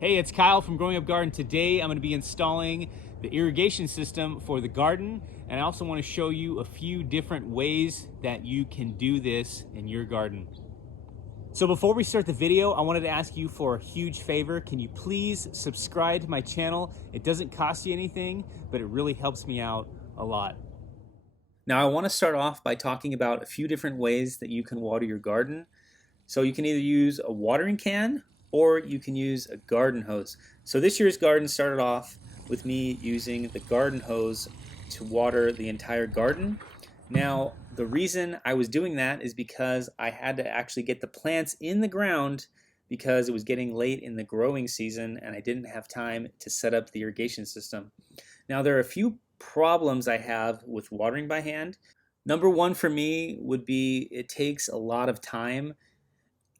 Hey, it's Kyle from Growing Up Garden. Today I'm going to be installing the irrigation system for the garden, and I also want to show you a few different ways that you can do this in your garden. So before we start the video, I wanted to ask you for a huge favor. Can you please subscribe to my channel? It doesn't cost you anything, but it really helps me out a lot. Now I want to start off by talking about a few different ways that you can water your garden. So you can either use a watering can or you can use a garden hose. So this year's garden started off with me using the garden hose to water the entire garden. Now, the reason I was doing that is because I had to actually get the plants in the ground because it was getting late in the growing season and I didn't have time to set up the irrigation system. Now, there are a few problems I have with watering by hand. Number one for me would be it takes a lot of time.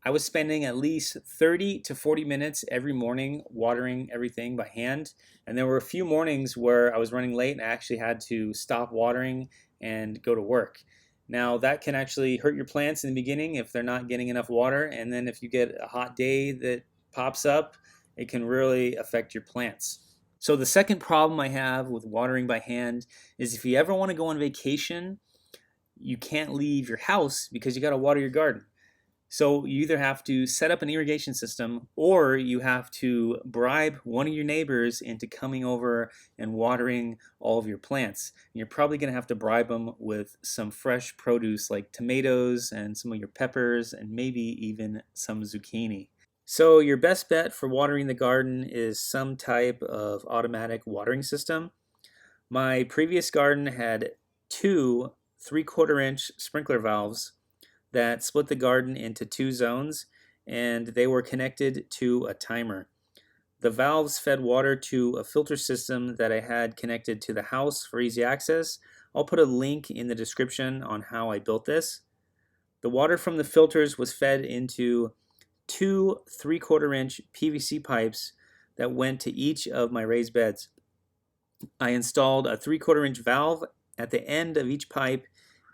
I was spending at least 30 to 40 minutes every morning watering everything by hand. And there were a few mornings where I was running late and I actually had to stop watering and go to work. Now that can actually hurt your plants in the beginning if they're not getting enough water. And then if you get a hot day that pops up, it can really affect your plants. So the second problem I have with watering by hand is if you ever want to go on vacation, you can't leave your house because you got to water your garden. So you either have to set up an irrigation system or you have to bribe one of your neighbors into coming over and watering all of your plants. And you're probably going to have to bribe them with some fresh produce like tomatoes and some of your peppers and maybe even some zucchini. So your best bet for watering the garden is some type of automatic watering system. My previous garden had two 3/4 inch sprinkler valves that split the garden into two zones, and they were connected to a timer. The valves fed water to a filter system that I had connected to the house for easy access. I'll put a link in the description on how I built this. The water from the filters was fed into two 3/4 inch PVC pipes that went to each of my raised beds. I installed a 3/4 inch valve at the end of each pipe,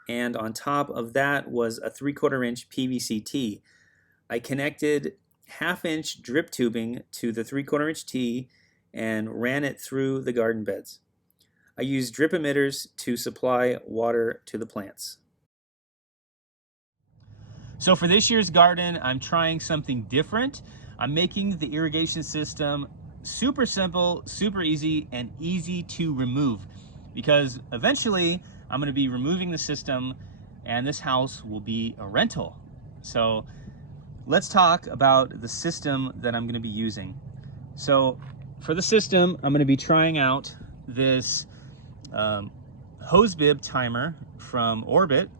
and on top of that was a 3/4 inch PVC T. I connected 1/2 inch drip tubing to the 3/4 inch T and ran it through the garden beds. I used drip emitters to supply water to the plants. So for this year's garden, I'm trying something different. I'm making the irrigation system super simple, super easy, and easy to remove because eventually I'm going to be removing the system and this house will be a rental. So let's talk about the system that I'm going to be using. So for the system, I'm going to be trying out this hose bib timer from Orbit.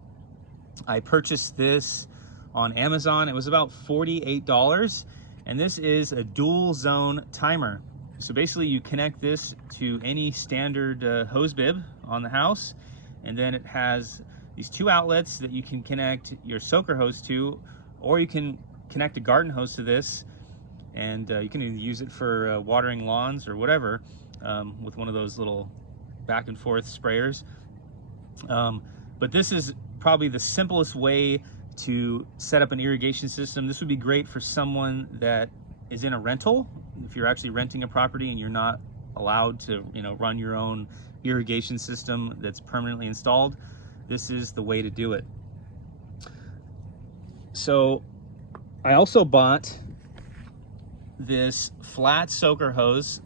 I purchased this on Amazon. It was about $48, and this is a dual zone timer. So basically you connect this to any standard hose bib on the house, and then it has these two outlets that you can connect your soaker hose to, or you can connect a garden hose to this, and you can either use it for watering lawns or whatever with one of those little back and forth sprayers. But this is probably the simplest way to set up an irrigation system. This would be great for someone that is in a rental. If you're actually renting a property and you're not allowed to, run your own irrigation system that's permanently installed, this is the way to do it. So I also bought this flat soaker hose,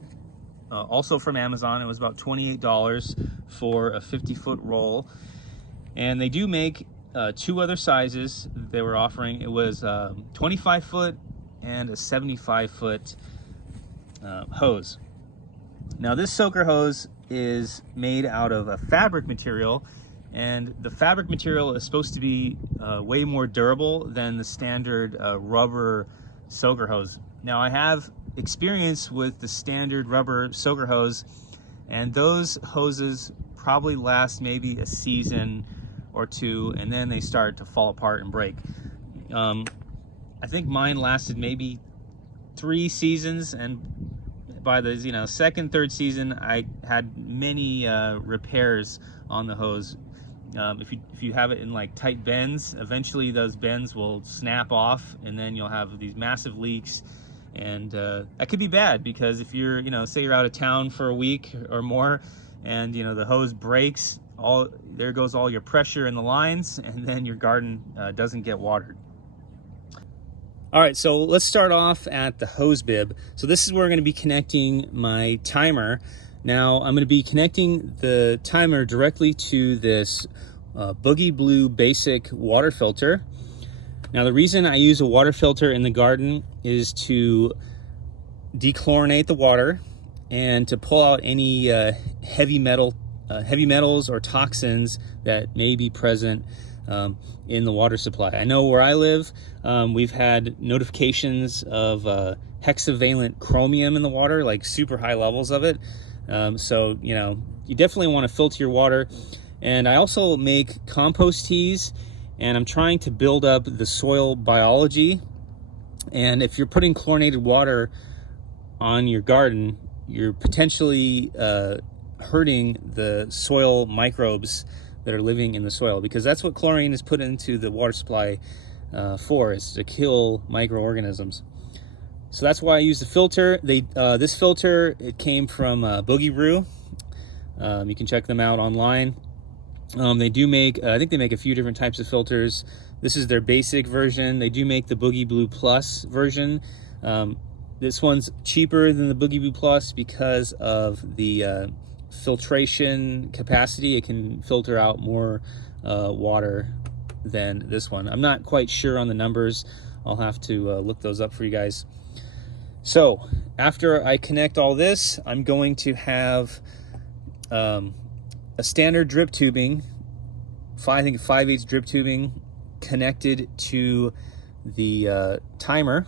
also from Amazon. It was about $28 for a 50-foot roll. And they do make two other sizes they were offering. It was 25-foot and a 75-foot hose. Now this soaker hose is made out of a fabric material, and the fabric material is supposed to be way more durable than the standard rubber soaker hose. Now I have experience with the standard rubber soaker hose, and those hoses probably last maybe a season or two, and then they start to fall apart and break. I think mine lasted maybe 3 seasons, and by the second, third season, I had many repairs on the hose. If you have it in like tight bends, eventually those bends will snap off, and then you'll have these massive leaks And that could be bad, because if you're, say you're out of town for a week or more, and the hose breaks, there goes all your pressure in the lines, and then your garden doesn't get watered. All right, so let's start off at the hose bib. So this is where I'm going to be connecting my timer. Now I'm going to be connecting the timer directly to this Boogie Blue basic water filter. Now the reason I use a water filter in the garden is to dechlorinate the water and to pull out any heavy metals or toxins that may be present in the water supply. I know where I live, we've had notifications of hexavalent chromium in the water, like super high levels of it. So you definitely want to filter your water. And I also make compost teas, and I'm trying to build up the soil biology. And if you're putting chlorinated water on your garden, you're potentially hurting the soil microbes that are living in the soil, because that's what chlorine is put into the water supply for, is to kill microorganisms. So that's why I use the filter. This filter, it came from Boogie Brew. You can check them out online. They do make, I think they make a few different types of filters. This is their basic version. They do make the Boogie Blue Plus version. This one's cheaper than the Boogie Blue Plus because of the filtration capacity. It can filter out more water than this one. I'm not quite sure on the numbers. I'll have to look those up for you guys. So after I connect all this, I'm going to have a standard drip tubing, I think 5/8 drip tubing, connected to the timer,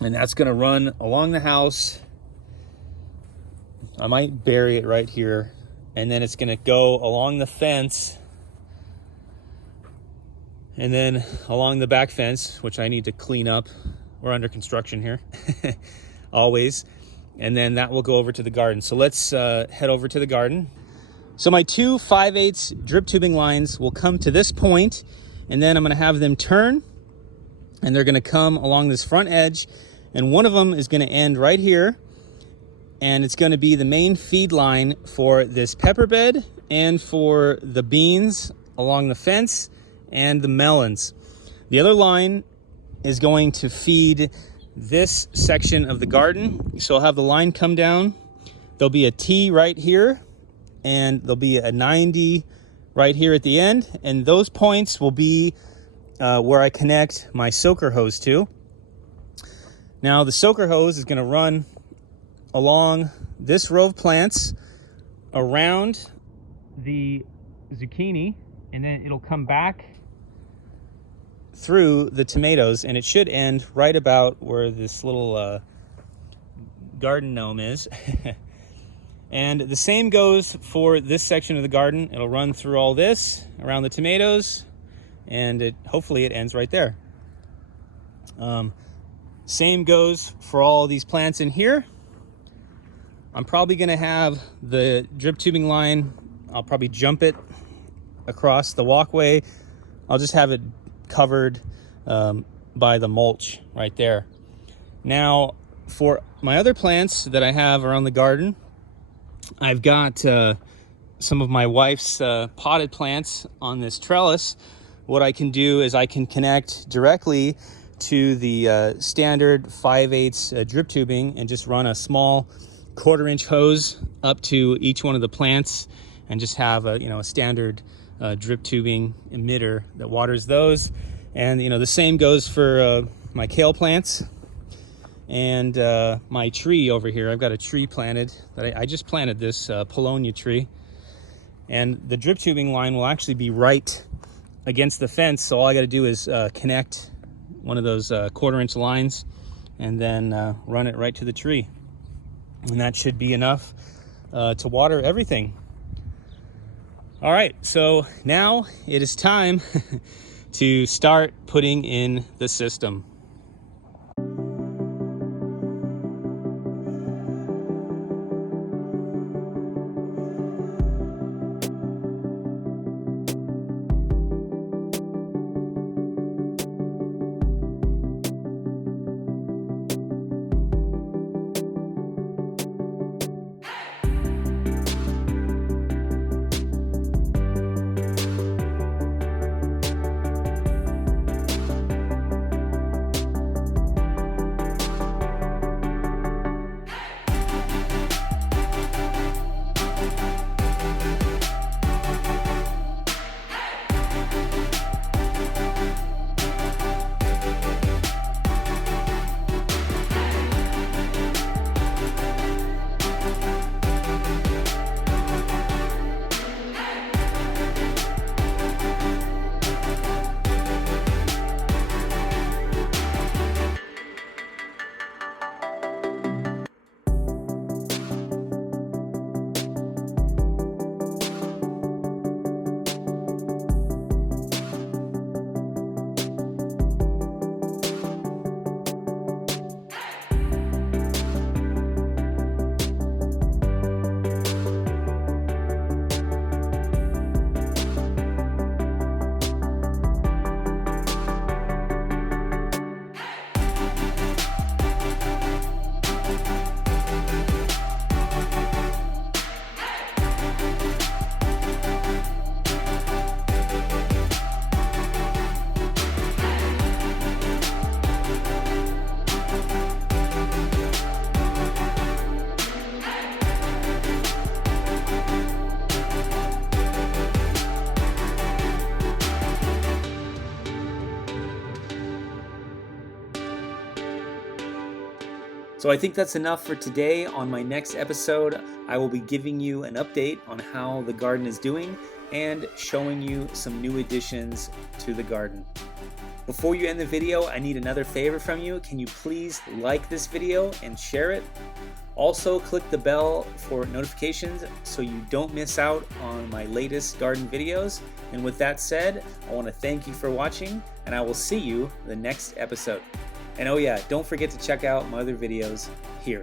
and that's going to run along the house. I might bury it right here, and then it's going to go along the fence, and then along the back fence, which I need to clean up. We're under construction here, always. And then that will go over to the garden. So let's head over to the garden. So my two 5/8 drip tubing lines will come to this point, and then I'm going to have them turn, and they're going to come along this front edge, and one of them is going to end right here, and it's going to be the main feed line for this pepper bed and for the beans along the fence and the melons. The other line is going to feed this section of the garden. So I'll have the line come down. There'll be a T right here, and there'll be a 90 right here at the end, and those points will be where I connect my soaker hose to. Now the soaker hose is going to run along this row of plants around the zucchini, and then it'll come back through the tomatoes, and it should end right about where this little garden gnome is. And the same goes for this section of the garden. It'll run through all this around the tomatoes, and hopefully it ends right there. Same goes for all these plants in here. I'm probably going to have the drip tubing line, I'll probably jump it across the walkway. I'll just have it covered by the mulch right there. Now for my other plants that I have around the garden, I've got some of my wife's potted plants on this trellis. What I can do is I can connect directly to the standard 5/8 drip tubing and just run a small 1/4-inch hose up to each one of the plants, and just have a standard drip tubing emitter that waters those. And the same goes for my kale plants and my tree over here. I've got a tree planted that I just planted, this Polonia tree, and the drip tubing line will actually be right against the fence. So all I got to do is connect one of those 1/4-inch lines and then run it right to the tree, and that should be enough to water everything. All right, so now it is time to start putting in the system. So I think that's enough for today. On my next episode, I will be giving you an update on how the garden is doing and showing you some new additions to the garden. Before you end the video, I need another favor from you. Can you please like this video and share it? Also, click the bell for notifications so you don't miss out on my latest garden videos. And with that said, I want to thank you for watching, and I will see you in the next episode. And oh yeah, don't forget to check out my other videos here.